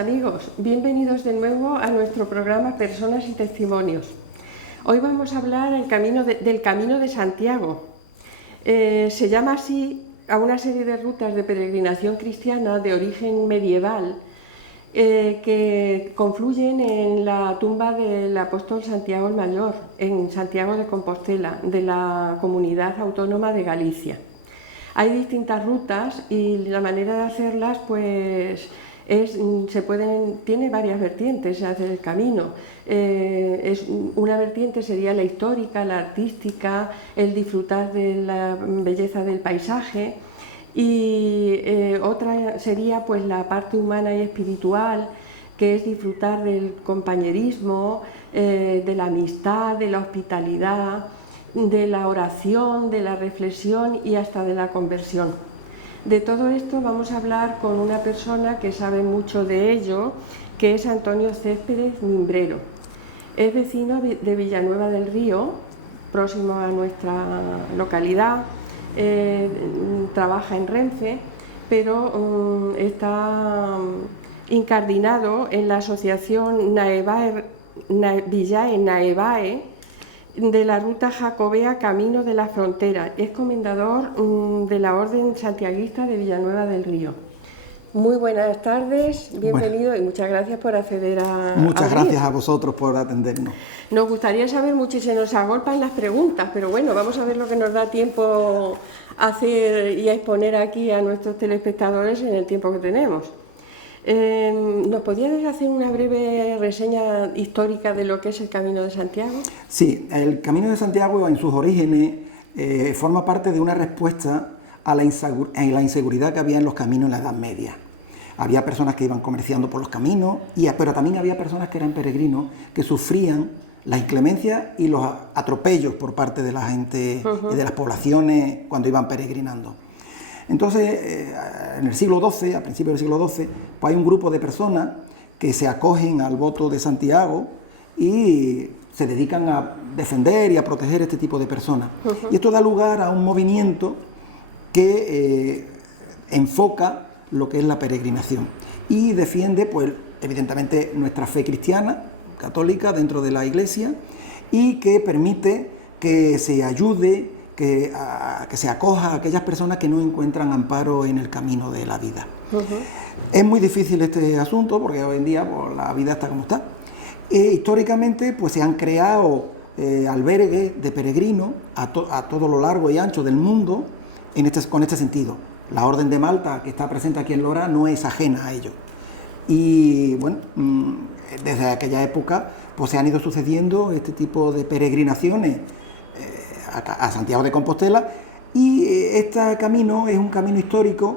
amigos, bienvenidos de nuevo a nuestro programa Personas y Testimonios. Hoy vamos a hablar del Camino de Santiago. Se llama así a una serie de rutas de peregrinación cristiana de origen medieval que confluyen en la tumba del apóstol Santiago el Mayor, en Santiago de Compostela, de la Comunidad Autónoma de Galicia. Hay distintas rutas y la manera de hacerlas pues tiene varias vertientes hacer el camino. Una vertiente sería la histórica, la artística, el disfrutar de la belleza del paisaje, y otra sería pues la parte humana y espiritual, que es disfrutar del compañerismo, de la amistad, de la hospitalidad, de la oración, de la reflexión y hasta de la conversión. De todo esto vamos a hablar con una persona que sabe mucho de ello, que es Antonio Céspedes Mimbrero. Es vecino de Villanueva del Río, próximo a nuestra localidad. Trabaja en Renfe, pero está incardinado en la asociación Villae Naevae de la ruta jacobea Camino de la Frontera. Es comendador de la Orden Santiaguista de Villanueva del Río. Muy buenas tardes, bienvenido y muchas gracias por acceder a Muchas gracias a vosotros por atendernos. Nos gustaría saber mucho y se nos agolpan las preguntas, pero bueno, vamos a ver lo que nos da tiempo a hacer y a exponer aquí a nuestros telespectadores en el tiempo que tenemos. ¿Nos podrías hacer una breve reseña histórica de lo que es el Camino de Santiago? Sí, el Camino de Santiago en sus orígenes forma parte de una respuesta a la inseguridad que había en los caminos en la Edad Media. Había personas que iban comerciando por los caminos, pero también había personas que eran peregrinos que sufrían las inclemencias y los atropellos por parte de la gente y de las poblaciones cuando iban peregrinando. Entonces, en el siglo XII, a principios del siglo XII, pues hay un grupo de personas que se acogen al voto de Santiago y se dedican a defender y a proteger este tipo de personas. Y esto da lugar a un movimiento que enfoca lo que es la peregrinación y defiende, pues, evidentemente, nuestra fe cristiana, católica, dentro de la Iglesia, y que permite que se ayude, que se acoja a aquellas personas que no encuentran amparo en el camino de la vida. Es muy difícil este asunto porque hoy en día pues, la vida está como está. Históricamente pues, se han creado albergues de peregrinos a todo lo largo y ancho del mundo con este sentido. La Orden de Malta, que está presente aquí en Lora, no es ajena a ello. Y bueno, desde aquella época pues, se han ido sucediendo este tipo de peregrinaciones a Santiago de Compostela, y este camino es un camino histórico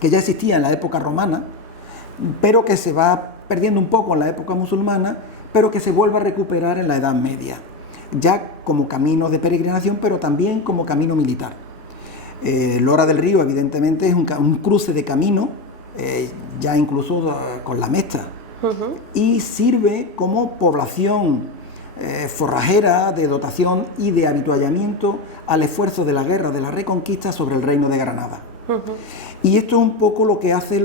que ya existía en la época romana, pero que se va perdiendo un poco en la época musulmana, pero que se vuelve a recuperar en la Edad Media, ya como camino de peregrinación, pero también como camino militar. Lora del Río, evidentemente, es un cruce de camino, ya incluso con la Mestra, y sirve como población forrajera de dotación y de habituallamiento al esfuerzo de la guerra, de la reconquista sobre el Reino de Granada. Y esto es un poco lo que hace,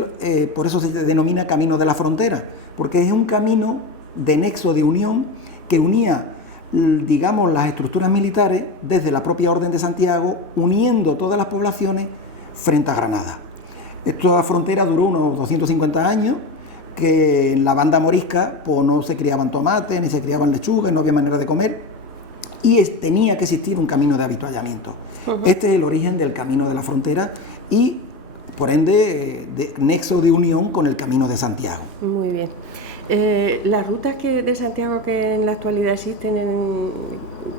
por eso se denomina Camino de la Frontera, porque es un camino de nexo, de unión, que unía, digamos, las estructuras militares desde la propia Orden de Santiago, uniendo todas las poblaciones frente a Granada. Esta frontera duró unos 250 años, que en la banda morisca pues, no se criaban tomates, ni se criaban lechugas, no había manera de comer, y tenía que existir un camino de habituallamiento. Este es el origen del Camino de la Frontera y, por ende, de nexo de unión con el Camino de Santiago. Muy bien. Las rutas de Santiago que en la actualidad existen,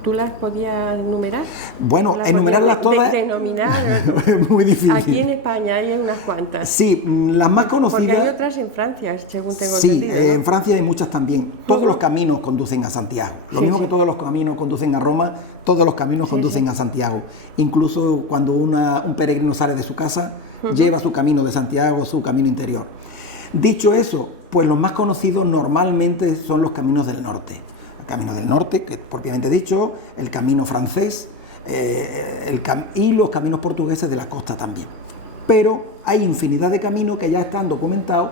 ¿tú las podías enumerar? Bueno, enumerarlas todas es muy difícil. Aquí en España hay unas cuantas. Sí, las más conocidas... Porque hay otras en Francia, según tengo entendido. Sí, en Francia hay muchas también. Todos los caminos conducen a Santiago. Lo mismo que todos los caminos conducen a Roma, todos los caminos conducen a Santiago. Incluso cuando un peregrino sale de su casa, lleva su camino de Santiago, su camino interior. Dicho eso, pues los más conocidos normalmente son los caminos del norte. El camino del norte, que propiamente dicho, el camino francés y los caminos portugueses de la costa también. Pero hay infinidad de caminos que ya están documentados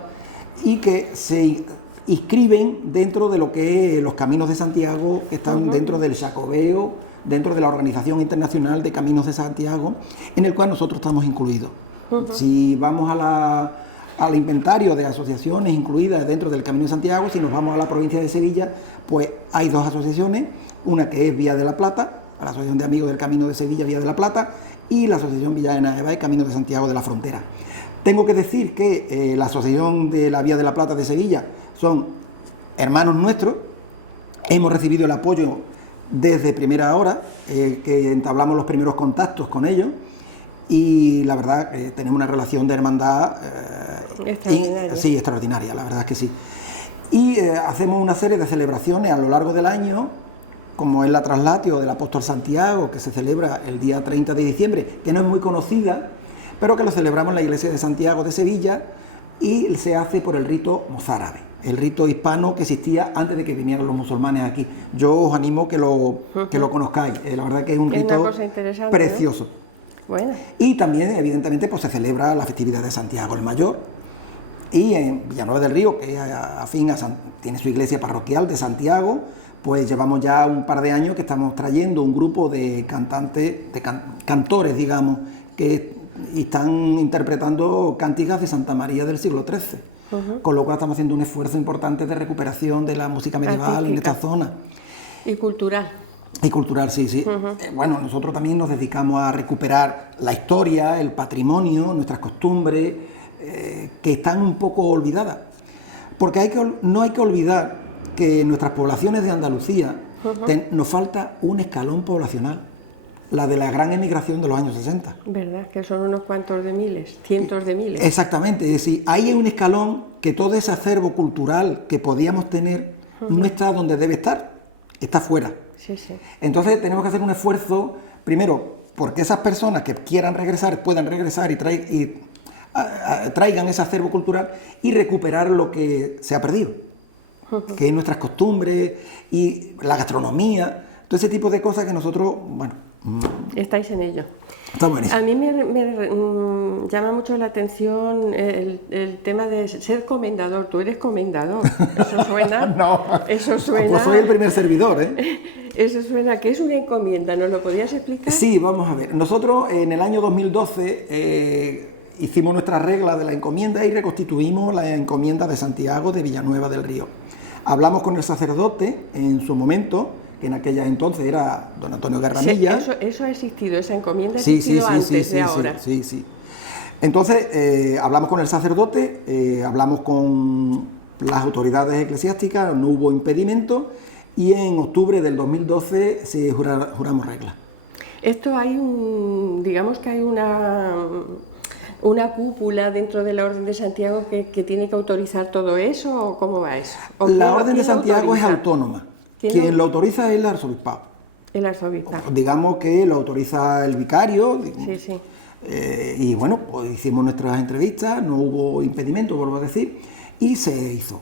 y que se inscriben dentro de lo que es los Caminos de Santiago, que están dentro del Jacobeo, dentro de la Organización Internacional de Caminos de Santiago, en el cual nosotros estamos incluidos. Si vamos al inventario de asociaciones incluidas dentro del Camino de Santiago, si nos vamos a la provincia de Sevilla, pues hay dos asociaciones, una que es Vía de la Plata, la Asociación de Amigos del Camino de Sevilla, Vía de la Plata, y la Asociación Villaena de Baez, Camino de Santiago de la Frontera. Tengo que decir que la Asociación de la Vía de la Plata de Sevilla son hermanos nuestros, hemos recibido el apoyo desde primera hora, que entablamos los primeros contactos con ellos, y la verdad tenemos una relación de hermandad extraordinaria. Sí, extraordinaria, la verdad es que sí. Y hacemos una serie de celebraciones a lo largo del año, como es la Traslatio del Apóstol Santiago, que se celebra el día 30 de diciembre, que no es muy conocida, pero que lo celebramos en la iglesia de Santiago de Sevilla, y se hace por el rito mozárabe, el rito hispano que existía antes de que vinieran los musulmanes aquí. Yo os animo que lo conozcáis, la verdad que es un rito precioso. Bueno. Y también, evidentemente, pues se celebra la festividad de Santiago el Mayor, y en Villanueva del Río, que tiene su iglesia parroquial de Santiago, pues llevamos ya un par de años que estamos trayendo un grupo de cantantes, cantores, digamos, que están interpretando cánticas de Santa María del siglo XIII, con lo cual estamos haciendo un esfuerzo importante de recuperación de la música medieval en esta zona. Y cultural. Y cultural, sí. Bueno, nosotros también nos dedicamos a recuperar la historia, el patrimonio, nuestras costumbres, que están un poco olvidadas. Porque no hay que olvidar que en nuestras poblaciones de Andalucía nos falta un escalón poblacional, la de la gran emigración de los años 60. ¿Verdad? Que son unos cuantos de miles, cientos de miles. Exactamente, es decir, ahí hay un escalón que todo ese acervo cultural que podíamos tener no está donde debe estar, está fuera. Sí, sí. Entonces tenemos que hacer un esfuerzo, primero, porque esas personas que quieran regresar puedan regresar y traigan ese acervo cultural y recuperar lo que se ha perdido, que es nuestras costumbres y la gastronomía, todo ese tipo de cosas que nosotros, bueno... Estáis en ello. Está buenísimo. A mí me llama mucho la atención el tema de ser comendador. Tú eres comendador. ¿Eso suena? No, eso suena... Pues soy el primer servidor, ¿eh? Eso suena. ¿Qué es una encomienda? ¿Nos lo podías explicar? Sí, vamos a ver. Nosotros en el año 2012 hicimos nuestra regla de la encomienda y reconstituimos la encomienda de Santiago de Villanueva del Río. Hablamos con el sacerdote en su momento, que en aquella entonces era don Antonio Garramilla. Sí, eso ha existido, esa encomienda ha existido antes de ahora. Sí. Entonces hablamos con el sacerdote, hablamos con las autoridades eclesiásticas, no hubo impedimento, y en octubre del 2012 se juramos regla. Esto digamos que hay una cúpula dentro de la Orden de Santiago que tiene que autorizar todo eso, ¿o cómo va eso? La Orden de Santiago es autónoma. Quien lo autoriza es el arzobispado. El arzobispado. Digamos que lo autoriza el vicario. Sí. Y bueno, pues hicimos nuestras entrevistas, no hubo impedimento, vuelvo a decir, y se hizo.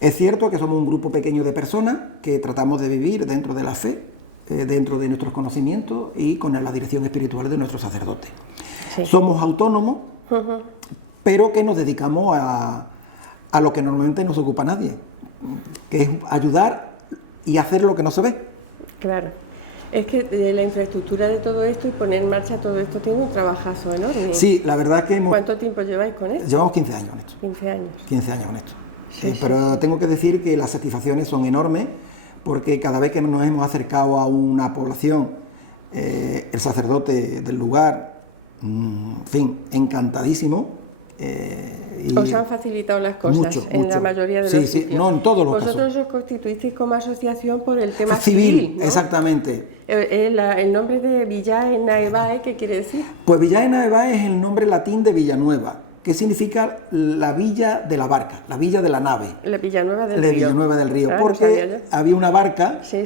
Es cierto que somos un grupo pequeño de personas que tratamos de vivir dentro de la fe, dentro de nuestros conocimientos y con la dirección espiritual de nuestros sacerdotes. Sí. Somos autónomos, pero que nos dedicamos a lo que normalmente no se ocupa nadie, que es ayudar y hacer lo que no se ve. Claro. Es que la infraestructura de todo esto y poner en marcha todo esto tiene un trabajazo enorme. Sí, la verdad es que ¿Cuánto tiempo lleváis con esto? Llevamos 15 años en esto. 15 años. 15 años con esto. Sí, pero tengo que decir que las satisfacciones son enormes, porque cada vez que nos hemos acercado a una población, el sacerdote del lugar, en fin, encantadísimo. Os han facilitado las cosas mucho. La mayoría de los sitios. Sí, no en todos los casos. Vosotros os constituisteis como asociación por el tema civil, ¿no? Exactamente. El nombre de Villaena de Baez, ¿qué quiere decir? Pues Villaena de Baez es el nombre latín de Villanueva, que significa la villa de la barca, la villa de la nave. La Villanueva del Río. Villanueva del Río, porque había una barca. Sí.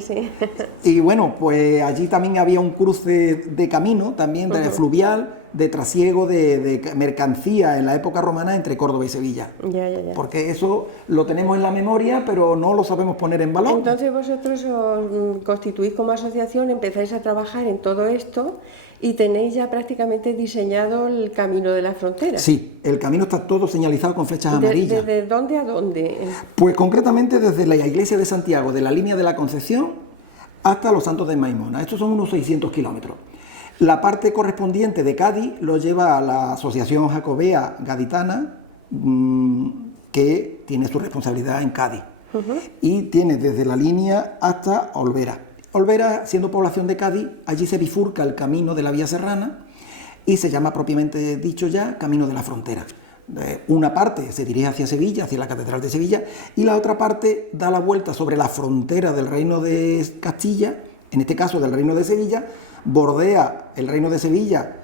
Y bueno, pues allí también había un cruce de camino, también fluvial, de trasiego de mercancía en la época romana entre Córdoba y Sevilla. Ya. Porque eso lo tenemos en la memoria, pero no lo sabemos poner en valor. Entonces vosotros os constituís como asociación, empezáis a trabajar en todo esto y tenéis ya prácticamente diseñado el camino de la frontera. Sí, el camino está todo señalizado con flechas amarillas. ¿De dónde a dónde? Pues concretamente desde la iglesia de Santiago, de la línea de la Concepción, hasta los Santos de Maimona. Estos son unos 600 kilómetros. La parte correspondiente de Cádiz lo lleva a la Asociación Jacobea Gaditana, que tiene su responsabilidad en Cádiz. Y tiene desde la línea hasta Olvera. Olvera, siendo población de Cádiz, allí se bifurca el camino de la Vía Serrana y se llama propiamente dicho ya Camino de la Frontera. Una parte se dirige hacia Sevilla, hacia la Catedral de Sevilla, y la otra parte da la vuelta sobre la frontera del Reino de Castilla, en este caso del Reino de Sevilla, bordea el Reino de Sevilla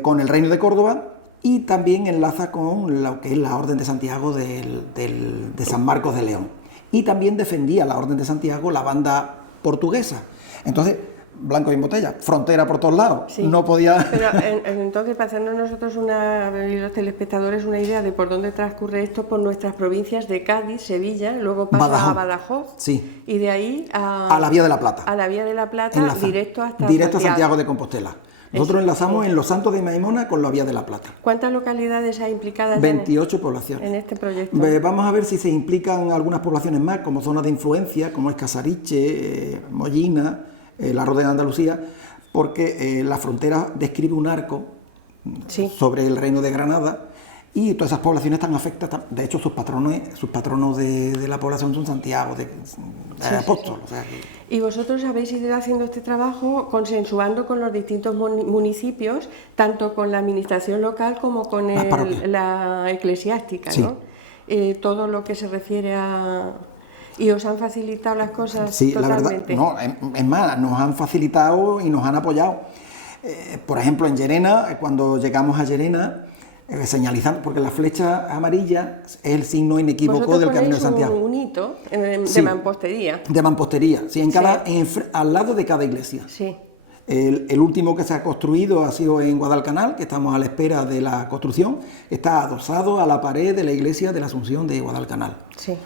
con el Reino de Córdoba y también enlaza con lo que es la Orden de Santiago de San Marcos de León. Y también defendía la Orden de Santiago la banda portuguesa. Entonces, blanco y en botella, frontera por todos lados, Sí. no podía... Pero entonces, para hacernos nosotros y los telespectadores una idea de por dónde transcurre esto, por nuestras provincias de Cádiz, Sevilla, luego pasa a Badajoz, sí. y de ahí a la Vía de la Plata. A la Vía de la Plata, directo a Santiago de Compostela. Nosotros enlazamos en los Santos de Maimona con la Vía de la Plata. ¿Cuántas localidades hay implicadas 28 poblaciones. En este proyecto? Vamos a ver si se implican algunas poblaciones más, como zonas de influencia, como es Casariche, Mollina, la Rodea de Andalucía, porque la frontera describe un arco sobre el Reino de Granada y todas esas poblaciones están afectadas. De hecho, sus patronos de la población son Santiago, de Apóstol. O sea, y vosotros habéis ido haciendo este trabajo consensuando con los distintos municipios, tanto con la administración local como con la eclesiástica, sí. ¿no? Todo lo que se refiere a... ¿Y os han facilitado las cosas? Sí, totalmente? la verdad, no, es más, nos han facilitado y nos han apoyado. Por ejemplo, en Llerena, cuando llegamos a Llerena, señalizando, porque la flecha amarilla es el signo inequívoco del Camino de Santiago. Un hito de mampostería. De mampostería, sí, al lado de cada iglesia. Sí. El último que se ha construido ha sido en Guadalcanal, que estamos a la espera de la construcción. Está adosado a la pared de la iglesia de la Asunción de Guadalcanal. Sí.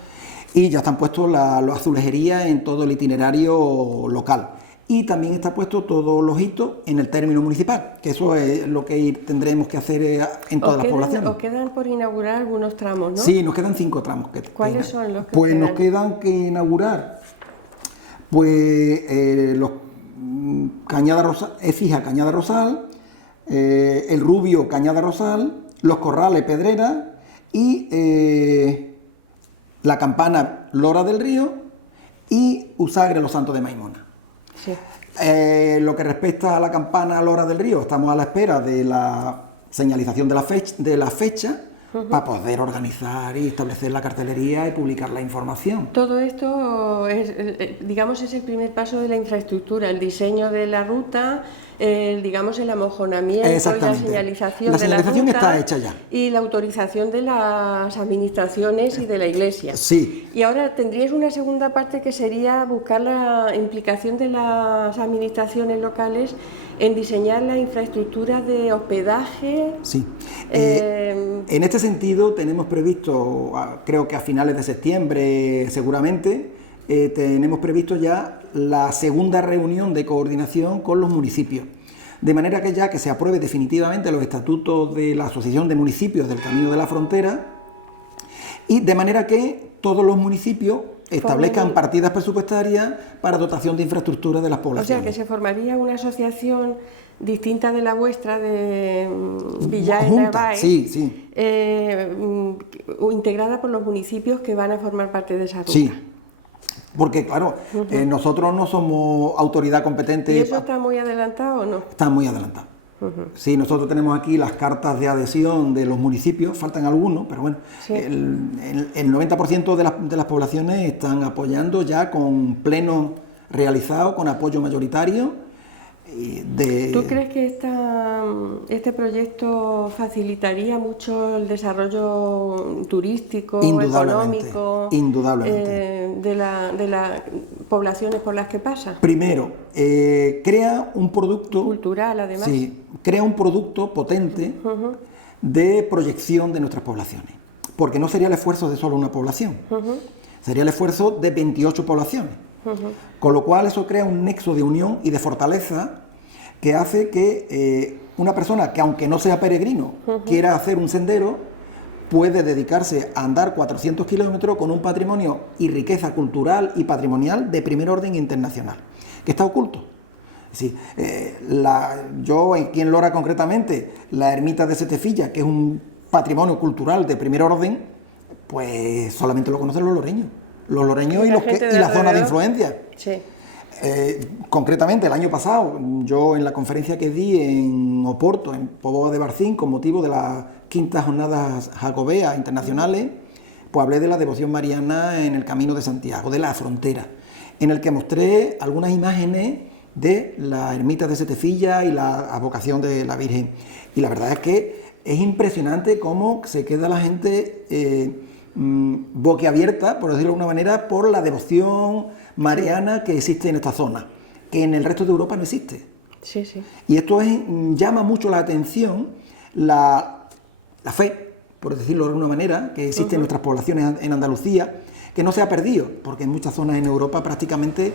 Y ya están puestos las azulejerías en todo el itinerario local. Y también está puesto todos los hitos en el término municipal, que eso es lo que tendremos que hacer en todas las poblaciones. Os quedan por inaugurar algunos tramos, ¿no? Sí, nos quedan 5 tramos. ¿Cuáles son los que Pues nos quedan que inaugurar, pues los Cañada Rosal, Écija Cañada Rosal, el Rubio Cañada Rosal, los Corrales Pedrera y la Campana Lora del Río y Usagre Los Santos de Maimona. Sí. Lo que respecta a la Campana Lora del Río, estamos a la espera de la señalización de la fecha para poder organizar y establecer la cartelería y publicar la información. Todo esto es, digamos, es el primer paso de la infraestructura, el diseño de la ruta, digamos, el amojonamiento y la señalización de la ruta. La señalización está hecha ya. Y la autorización de las administraciones y de la iglesia. Sí. Y ahora tendríais una segunda parte que sería buscar la implicación de las administraciones locales en diseñar la infraestructura de hospedaje. Sí. En este sentido tenemos previsto, creo que a finales de septiembre seguramente, tenemos previsto ya la segunda reunión de coordinación con los municipios. De manera que ya que se apruebe definitivamente los estatutos de la Asociación de Municipios del Camino de la Frontera y de manera que todos los municipios establezcan partidas presupuestarias para dotación de infraestructura de las poblaciones. O sea, que se formaría una asociación distinta de la vuestra, de Villaena Baix, sí. Integrada por los municipios que van a formar parte de esa ruta. Sí, porque claro, nosotros no somos autoridad competente. ¿Y eso está muy adelantado o no? Está muy adelantado. Sí, nosotros tenemos aquí las cartas de adhesión de los municipios, faltan algunos, pero bueno, sí. el 90% de las poblaciones están apoyando ya con pleno realizado, con apoyo mayoritario, ¿Tú crees que este proyecto facilitaría mucho el desarrollo turístico, económico, indudablemente. de las poblaciones por las que pasa? Primero, crea un producto cultural, además. Sí, crea un producto potente de proyección de nuestras poblaciones, porque no sería el esfuerzo de solo una población, sería el esfuerzo de 28 poblaciones, con lo cual eso crea un nexo de unión y de fortaleza que hace que una persona que, aunque no sea peregrino, quiera hacer un sendero, puede dedicarse a andar 400 kilómetros con un patrimonio y riqueza cultural y patrimonial de primer orden internacional, que está oculto. Sí, yo aquí en Lora concretamente, la ermita de Setefilla, que es un patrimonio cultural de primer orden, pues solamente lo conocen los loreños y la zona de influencia. Sí. Concretamente el año pasado, yo en la conferencia que di en Oporto, en Póvoa de Barcín, con motivo de las quintas jornadas jacobeas internacionales, pues hablé de la devoción mariana en el Camino de Santiago, de la frontera, en el que mostré algunas imágenes de la ermita de Setefilla y la advocación de la Virgen. Y la verdad es que es impresionante cómo se queda la gente boquiabierta, por decirlo de alguna manera, por la devoción mariana que existe en esta zona, que en el resto de Europa no existe. Sí, sí. Y esto llama mucho la atención, la fe, por decirlo de alguna manera, que existe en nuestras poblaciones en Andalucía, que no se ha perdido, porque en muchas zonas en Europa prácticamente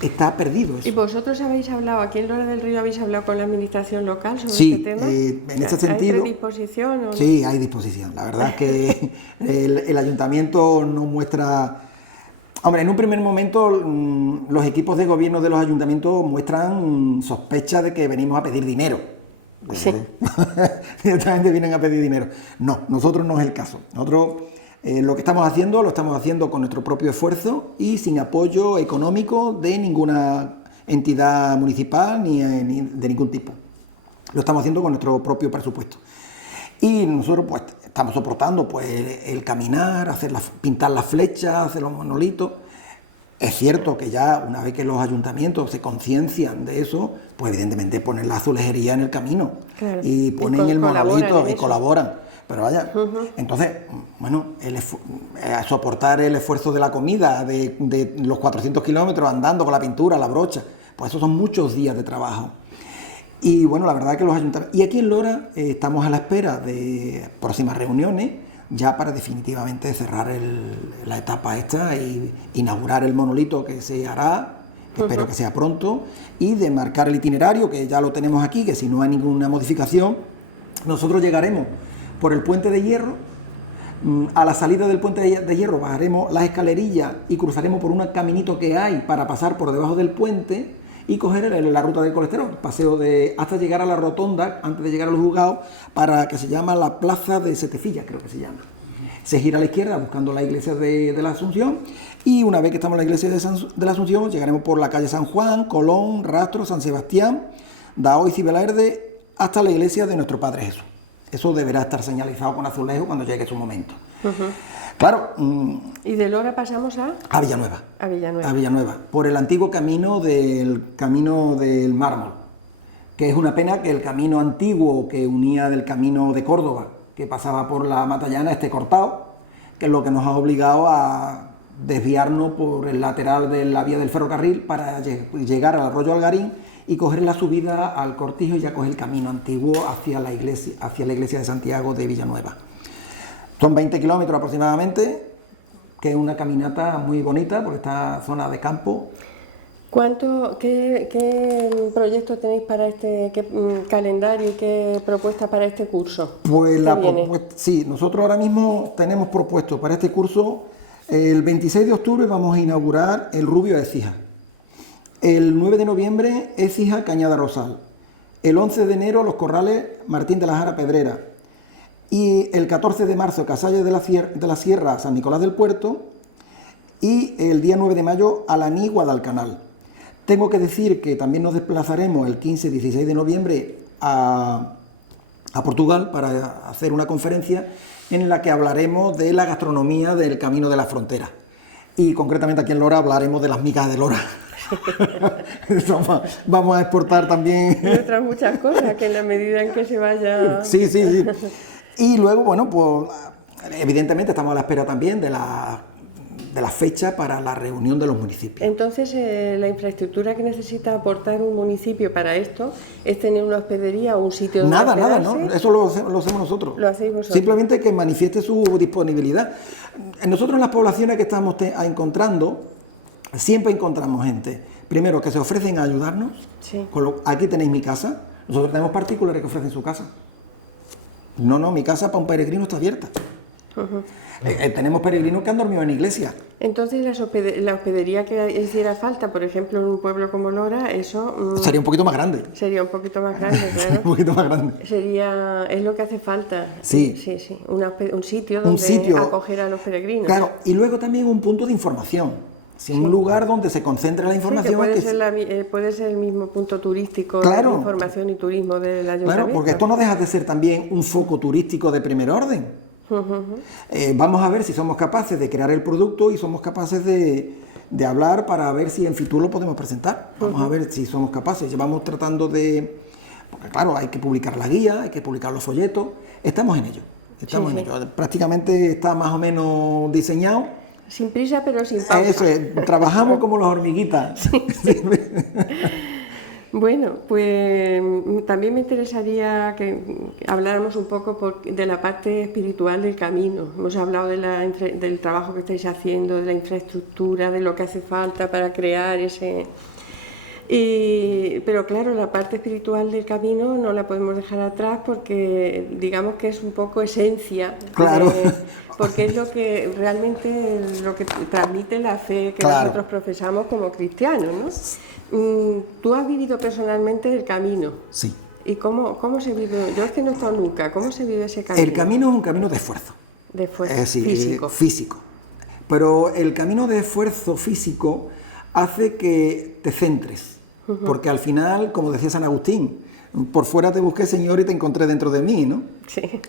está perdido eso. ¿Y vosotros habéis hablado, aquí en Lora del Río habéis hablado con la administración local sobre este tema? Sí, en este sentido... ¿Hay predisposición o no? Sí, hay disposición. La verdad es que el ayuntamiento no muestra... Hombre, en un primer momento los equipos de gobierno de los ayuntamientos muestran sospecha de que venimos a pedir dinero. Sí. Directamente vienen a pedir dinero. No, nosotros no es el caso. Nosotros lo que estamos haciendo, lo estamos haciendo con nuestro propio esfuerzo y sin apoyo económico de ninguna entidad municipal ni de ningún tipo. Lo estamos haciendo con nuestro propio presupuesto. Y nosotros pues estamos soportando pues el caminar, pintar las flechas, hacer los monolitos. Es cierto que ya una vez que los ayuntamientos se conciencian de eso, pues evidentemente ponen la azulejería en el camino, claro, y ponen el monolito y colaboran. Pero vaya, entonces, bueno, soportar el esfuerzo de la comida, de los 400 kilómetros andando con la pintura, la brocha, pues esos son muchos días de trabajo. Y bueno, la verdad es que los ayuntamientos... Y aquí en Lora estamos a la espera de próximas reuniones, ya para definitivamente cerrar la etapa esta y inaugurar el monolito que se hará, que espero que sea pronto, y de marcar el itinerario, que ya lo tenemos aquí, que si no hay ninguna modificación, nosotros llegaremos por el Puente de Hierro. A la salida del Puente de Hierro bajaremos las escalerillas y cruzaremos por un caminito que hay para pasar por debajo del puente y coger la ruta del colesterol, hasta llegar a la rotonda, antes de llegar a los juzgados, para que se llama la Plaza de Setefilla, creo que se llama. Se gira a la izquierda buscando la iglesia de la Asunción, y una vez que estamos en la iglesia de la Asunción, llegaremos por la calle San Juan, Colón, Rastro, San Sebastián, Daoiz y Cibelaverde, hasta la iglesia de nuestro Padre Jesús. Eso deberá estar señalizado con azulejo cuando llegue su momento. Claro. ¿Y de Lora pasamos a Villanueva? A Villanueva. A Villanueva, por el antiguo camino del Mármol, que es una pena que el camino antiguo que unía del camino de Córdoba, que pasaba por la Matallana, esté cortado, que es lo que nos ha obligado a desviarnos por el lateral de la vía del ferrocarril para llegar al arroyo Algarín y coger la subida al Cortijo y ya coger el camino antiguo hacia la iglesia de Santiago de Villanueva. Son 20 kilómetros aproximadamente, que es una caminata muy bonita por esta zona de campo. ¿Qué proyecto tenéis para qué calendario y qué propuesta para este curso? Pues sí, nosotros ahora mismo tenemos propuesto para este curso, el 26 de octubre vamos a inaugurar el Rubio de Écija. El 9 de noviembre, Écija Cañada Rosal. El 11 de enero, Los Corrales, Martín de la Jara Pedrera. Y el 14 de marzo, Casalles de la Sierra, San Nicolás del Puerto. Y el día 9 de mayo, Alaní, Guadalcanal. Tengo que decir que también nos desplazaremos el 15 y 16 de noviembre a Portugal para hacer una conferencia en la que hablaremos de la gastronomía del Camino de la Frontera. Y concretamente aquí en Lora hablaremos de las migas de Lora. Vamos a exportar también. Y otras muchas cosas que en la medida en que se vaya... Sí, sí, sí. Y luego, bueno, pues evidentemente estamos a la espera también de la fecha para la reunión de los municipios. Entonces, la infraestructura que necesita aportar un municipio para esto es tener una hospedería o un sitio donde Nada, hospedarse. ¿no? Eso lo hacemos nosotros. Lo hacéis vosotros. Simplemente que manifieste su disponibilidad. Nosotros en las poblaciones que estamos encontrando, siempre encontramos gente, primero, que se ofrecen a ayudarnos. Sí. Aquí tenéis mi casa. Nosotros tenemos particulares que ofrecen su casa. No, mi casa para un peregrino está abierta. Tenemos peregrinos que han dormido en iglesia. Entonces, la hospedería que hiciera falta, por ejemplo, en un pueblo como Lora, eso... Sería un poquito más grande. Sería un poquito más grande, claro. Un poquito más grande. Es lo que hace falta. Sí. Sí. Un sitio donde acoger a los peregrinos. Claro, y luego también un punto de información. Un lugar donde se concentre la información. Sí, que puede ser el mismo punto turístico, claro, de información y turismo del ayuntamiento. Claro, porque esto no deja de ser también un foco turístico de primer orden. Vamos a ver si somos capaces de crear el producto y somos capaces de hablar para ver si en Fitur lo podemos presentar. Vamos a ver si somos capaces. Llevamos tratando de... Porque claro, hay que publicar la guía, hay que publicar los folletos. Estamos en ello. Estamos en ello. Prácticamente está más o menos diseñado. Sin prisa, pero sin pausa. Eso es, trabajamos como las hormiguitas. Sí. Bueno, pues también me interesaría que habláramos un poco de la parte espiritual del camino. Hemos hablado del trabajo que estáis haciendo, de la infraestructura, de lo que hace falta para crear ese... Pero claro, la parte espiritual del camino no la podemos dejar atrás porque digamos que es un poco esencia. Claro. Porque es lo que realmente transmite la fe que nosotros profesamos como cristianos, ¿no? Tú has vivido personalmente el camino. Sí. ¿Y cómo se vive? Yo es que no he estado nunca. ¿Cómo se vive ese camino? El camino es un camino de esfuerzo. De esfuerzo físico. Pero el camino de esfuerzo físico hace que te centres. Porque al final, como decía San Agustín, por fuera te busqué, Señor, y te encontré dentro de mí, ¿no? Sí.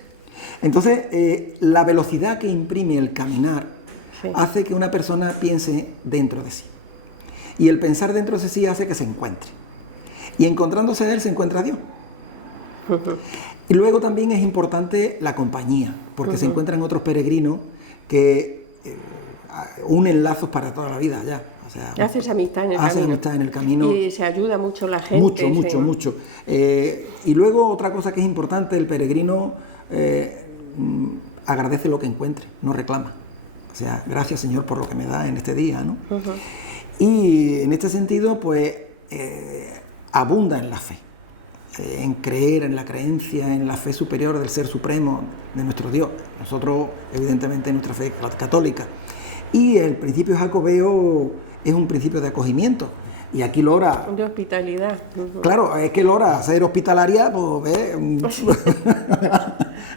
Entonces, la velocidad que imprime el caminar hace que una persona piense dentro de sí. Y el pensar dentro de sí hace que se encuentre. Y encontrándose a Él se encuentra a Dios. Y luego también es importante la compañía, porque se encuentran otros peregrinos que unen lazos para toda la vida ya. O sea, haces amistad en el camino. Y se ayuda mucho la gente. Mucho. Y luego otra cosa que es importante, el peregrino agradece lo que encuentre, no reclama. O sea, gracias Señor por lo que me da en este día, ¿no? Y en este sentido, pues, abunda en la fe, en creer, en la creencia, en la fe superior del Ser Supremo, de nuestro Dios. Nosotros, evidentemente, nuestra fe católica. Y el principio jacobeo es un principio de acogimiento. Y aquí Lora... De hospitalidad. Claro, es que Lora, ser hospitalaria, pues,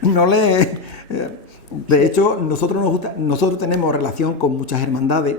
no le... De hecho, nosotros tenemos relación con muchas hermandades.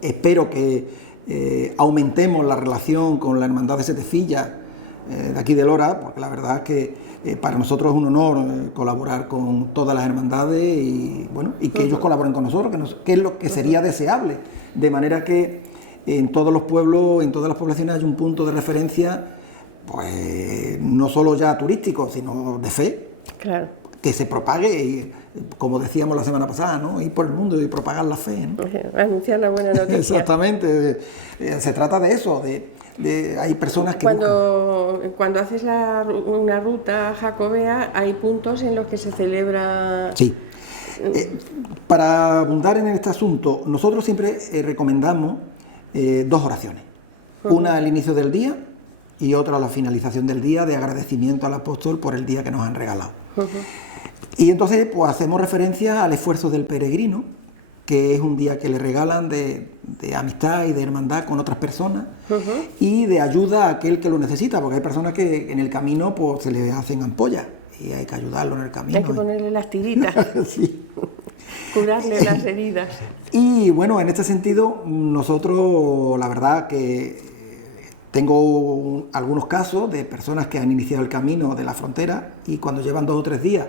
Espero que aumentemos la relación con la hermandad de Setefilla, de aquí de Lora, porque la verdad es que para nosotros es un honor colaborar con todas las hermandades y, bueno, y que ellos colaboren con nosotros, que es lo que sería deseable. De manera que en todos los pueblos, en todas las poblaciones hay un punto de referencia, pues no solo ya turístico, sino de fe. Claro. Que se propague, y, como decíamos la semana pasada, ¿no? Ir por el mundo y propagar la fe, ¿no? Anunciar la buena noticia. Exactamente. Se trata de eso, hay personas que cuando haces una ruta jacobea, hay puntos en los que se celebra... Sí. Para abundar en este asunto, nosotros siempre recomendamos dos oraciones. Una al inicio del día y otra a la finalización del día, de agradecimiento al apóstol por el día que nos han regalado. Y entonces pues hacemos referencia al esfuerzo del peregrino, que es un día que le regalan de amistad y de hermandad con otras personas y de ayuda a aquel que lo necesita, porque hay personas que en el camino pues se le hacen ampollas y hay que ayudarlo en el camino. Hay que ponerle las tiritas, sí. Curarle las heridas. Y bueno, en este sentido, nosotros la verdad que tengo algunos casos de personas que han iniciado el camino de la frontera y cuando llevan 2 o 3 días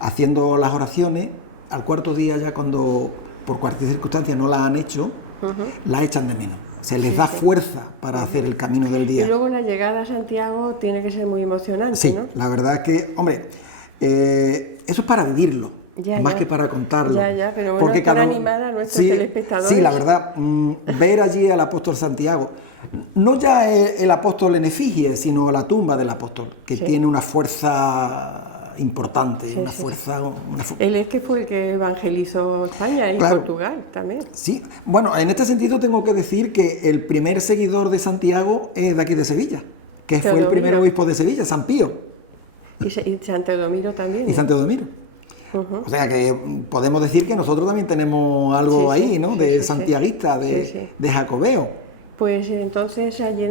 haciendo las oraciones, al cuarto día ya cuando por cualquier circunstancia no las han hecho, la echan de menos. se les da fuerza para hacer el camino del día. Y luego la llegada a Santiago tiene que ser muy emocionante, Sí, ¿no? la verdad es que, hombre, eso es para vivirlo, más que para contarlo. Ya, pero bueno, es para animar a nuestros telespectadores. Sí, la verdad, ver allí al apóstol Santiago, no ya el apóstol en efigie, sino la tumba del apóstol, que tiene una fuerza importante, una fuerza... Él es que fue el que evangelizó España y Portugal también. Sí, bueno, en este sentido tengo que decir que el primer seguidor de Santiago es de aquí de Sevilla, que fue el primer obispo de Sevilla, San Pío. Y Santo Domiro también. Y Santo Domiro. O sea que podemos decir que nosotros también tenemos algo ahí, ¿no? De santiaguista, de jacobeo. Pues entonces allí,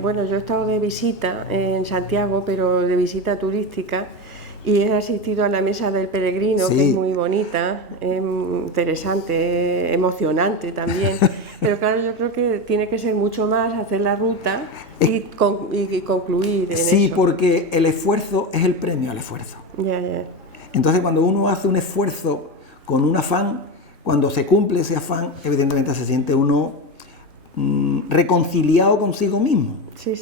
bueno, yo he estado de visita en Santiago, pero de visita turística, y he asistido a la Mesa del Peregrino, que es muy bonita, interesante, emocionante también. Pero claro, yo creo que tiene que ser mucho más hacer la ruta y concluir en eso. Sí, porque el esfuerzo es el premio al esfuerzo. Ya. Entonces, cuando uno hace un esfuerzo con un afán, cuando se cumple ese afán, evidentemente se siente uno reconciliado consigo mismo. Sí.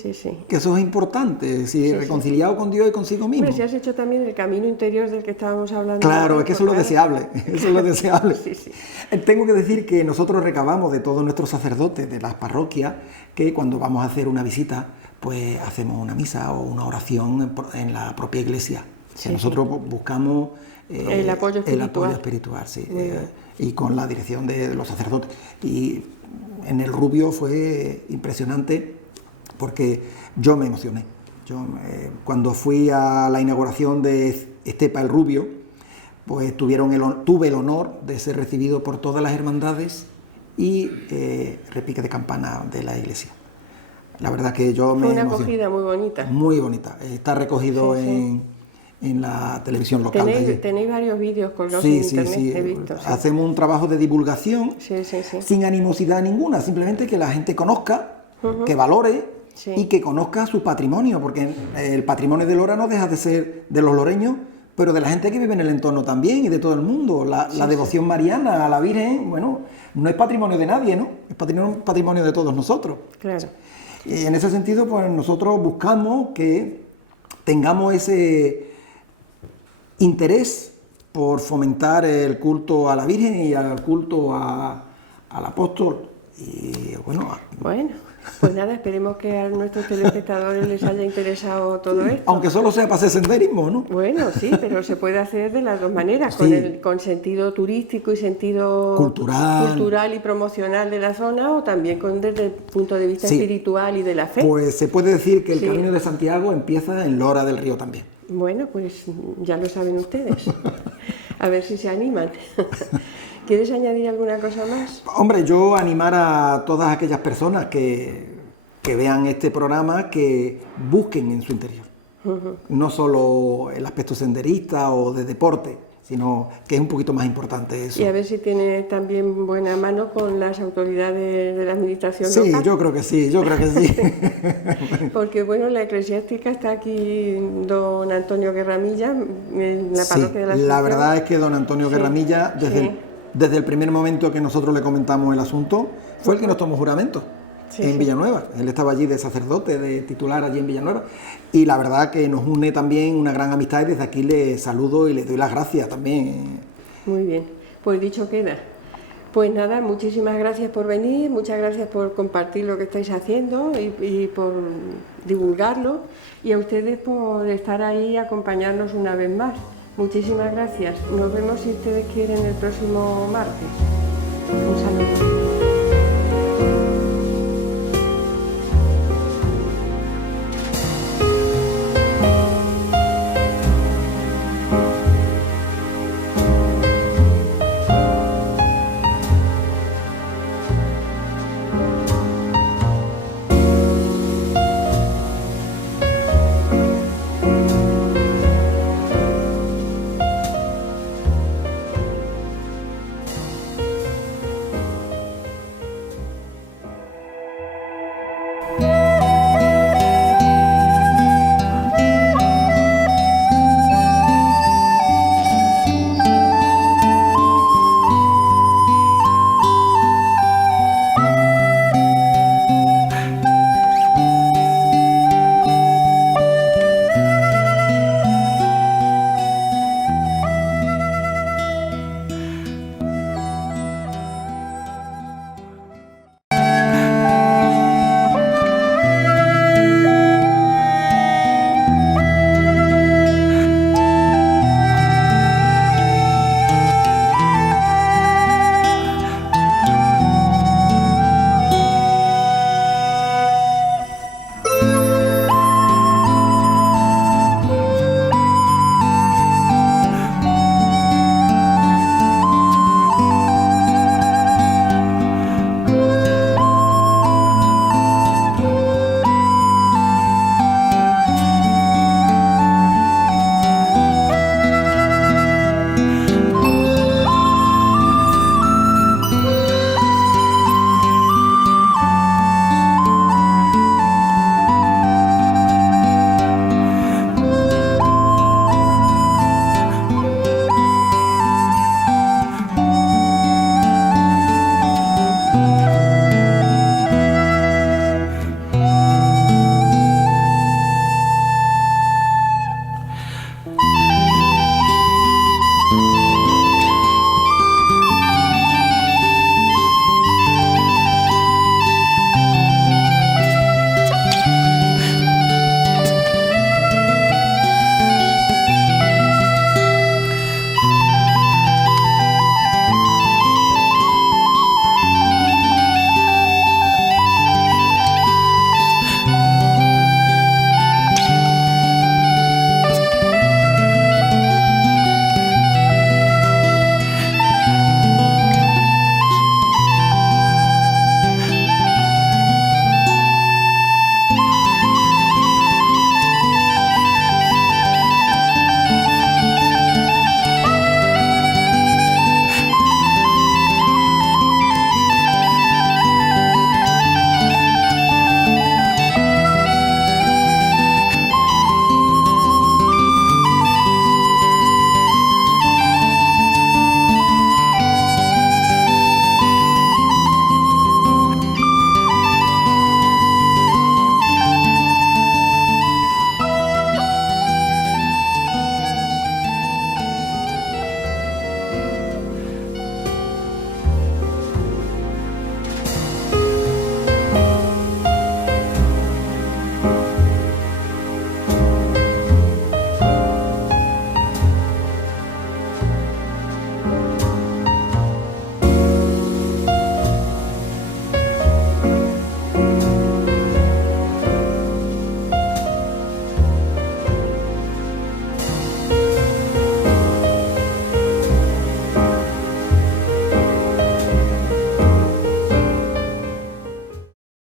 Que eso es importante, reconciliado con Dios y consigo mismo. Pero si has hecho también el camino interior del que estábamos hablando. Claro, es que eso es lo deseable, eso es lo deseable. Sí. Tengo que decir que nosotros recabamos de todos nuestros sacerdotes de las parroquias que cuando vamos a hacer una visita, pues hacemos una misa o una oración en la propia iglesia. Nosotros buscamos el apoyo espiritual, y con la dirección de los sacerdotes. Y en el Rubio fue impresionante porque yo me emocioné. Cuando fui a la inauguración de Estepa el Rubio, pues tuve el honor de ser recibido por todas las hermandades y repique de campana de la iglesia. La verdad que yo me emocioné. Fue una acogida muy bonita. Muy bonita. Está recogido en la televisión local. Tenéis varios vídeos colgados en internet, he visto. Hacemos un trabajo de divulgación sin animosidad ninguna, simplemente que la gente conozca, que valore y que conozca su patrimonio, porque el patrimonio de Lora no deja de ser de los loreños, pero de la gente que vive en el entorno también y de todo el mundo. La devoción mariana a la Virgen, bueno, no es patrimonio de nadie, ¿no? Es patrimonio de todos nosotros. Claro. Y en ese sentido, pues nosotros buscamos que tengamos ese interés por fomentar el culto a la Virgen y al culto al apóstol. Y bueno, pues nada, esperemos que a nuestros telespectadores les haya interesado todo esto. Aunque solo sea para hacer senderismo, ¿no? Bueno, sí, pero se puede hacer de las dos maneras, con sentido turístico y sentido cultural y promocional de la zona, o también desde el punto de vista espiritual y de la fe. Pues se puede decir que el Camino de Santiago empieza en Lora del Río también. Bueno, pues ya lo saben ustedes. A ver si se animan. ¿Quieres añadir alguna cosa más? Hombre, yo animar a todas aquellas personas que vean este programa, que busquen en su interior. No solo el aspecto senderista o de deporte, sino que es un poquito más importante eso. Y a ver si tiene también buena mano con las autoridades de la administración local. Sí, yo creo que sí. Porque bueno, la eclesiástica está aquí, don Antonio Guerramilla, en la parroquia de la Asunción. La verdad es que don Antonio Guerramilla, desde el primer momento que nosotros le comentamos el asunto, fue el que nos tomó juramento en Villanueva. Él estaba allí de sacerdote, de titular allí en Villanueva, y la verdad que nos une también una gran amistad, y desde aquí le saludo y le doy las gracias también. Muy bien, pues dicho queda. Pues nada, muchísimas gracias por venir, muchas gracias por compartir lo que estáis haciendo y por divulgarlo, y a ustedes por estar ahí y acompañarnos una vez más. Muchísimas gracias. Nos vemos, si ustedes quieren, el próximo martes. Un saludo.